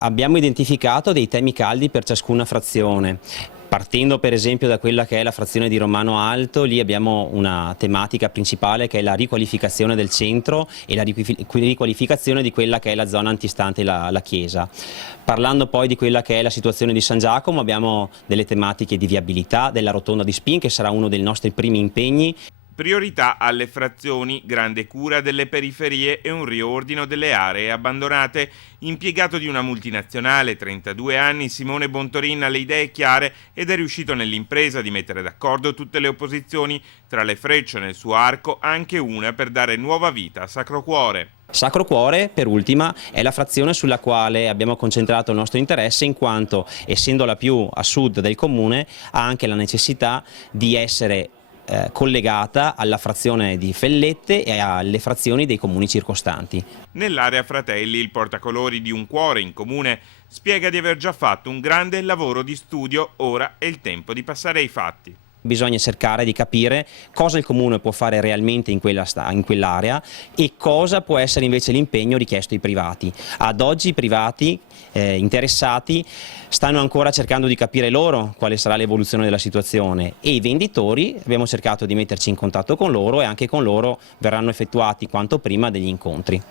Abbiamo identificato dei temi caldi per ciascuna frazione. Partendo per esempio da quella che è la frazione di Romano Alto, lì abbiamo una tematica principale che è la riqualificazione del centro e la riqualificazione di quella che è la zona antistante la chiesa. Parlando poi di quella che è la situazione di San Giacomo, abbiamo delle tematiche di viabilità, della rotonda di Spin, che sarà uno dei nostri primi impegni. Priorità alle frazioni, grande cura delle periferie e un riordino delle aree abbandonate. Impiegato di una multinazionale, 32 anni, Simone Bontorin ha le idee chiare ed è riuscito nell'impresa di mettere d'accordo tutte le opposizioni. Tra le frecce nel suo arco anche una per dare nuova vita a Sacro Cuore. Sacro Cuore, per ultima, è la frazione sulla quale abbiamo concentrato il nostro interesse, in quanto, essendo la più a sud del comune, ha anche la necessità di essere collegata alla frazione di Fellette e alle frazioni dei comuni circostanti. Nell'area Fratelli, il portacolori di Un Cuore in comune spiega di aver già fatto un grande lavoro di studio, ora è il tempo di passare ai fatti. Bisogna cercare di capire cosa il comune può fare realmente in quell'area e cosa può essere invece l'impegno richiesto ai privati. Ad oggi i privati interessati stanno ancora cercando di capire loro quale sarà l'evoluzione della situazione e i venditori abbiamo cercato di metterci in contatto con loro e anche con loro verranno effettuati quanto prima degli incontri.